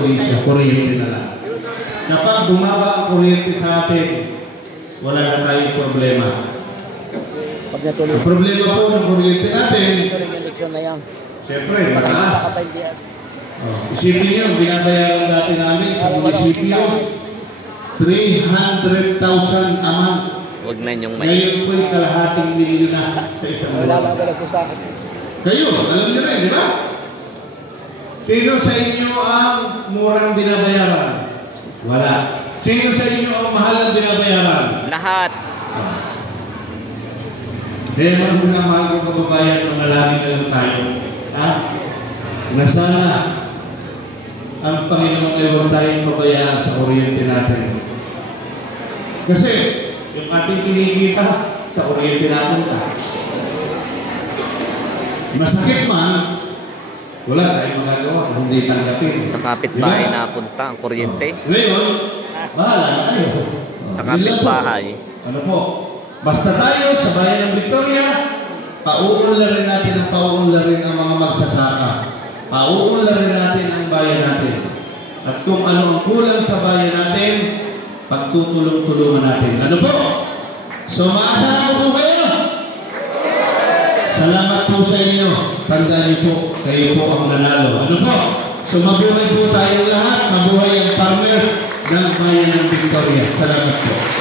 probinsya, kuryente na lang. Kapag bumaba ang kuryente sa atin, wala na tayong problema. Ang problema po ng kuryente natin, siyempre, mataas. Isipin niyo, binabayaran dati namin sa munisipyo, 300,000 a month. Huwag na yung may... Ngayon po'y kalahating milyon na sa isang buwan. Kayo, alam niyo rin, di ba? Sino sa inyo ang murang binabayaran? Wala. Sino sa inyo ang mahal ang binabayaran? Lahat. Kaya mga minamahal kong kababayan, manalangin na lang tayo. Ha? Na sana ang Panginoon ay huwag tayong pabayaan sa kuryente natin. Kasi yung ating kinikita sa kuryente natin masakit man, wala tayong magagawa kung hindi tanggapin. Sa kapitbahay napunta ang kuryente. Ngayon, bahala na tayo. Sa kapitbahay. Ano po? Basta tayo sa bayan ng Victoria, pauunlarin natin ang pauunlarin ang mga magsasaka. Pauunlarin natin ang bayan natin. At kung ano ang kulang sa bayan natin, pagtutulong-tulungan natin. Ano po? So, maasa po kayo? Salamat po sa inyo. Tandaan niyo po, kayo po ang nanalo. Ano po? So, mabuhay po tayong lahat. Mabuhay ang farmer ng bayan ng Victoria. Salamat po.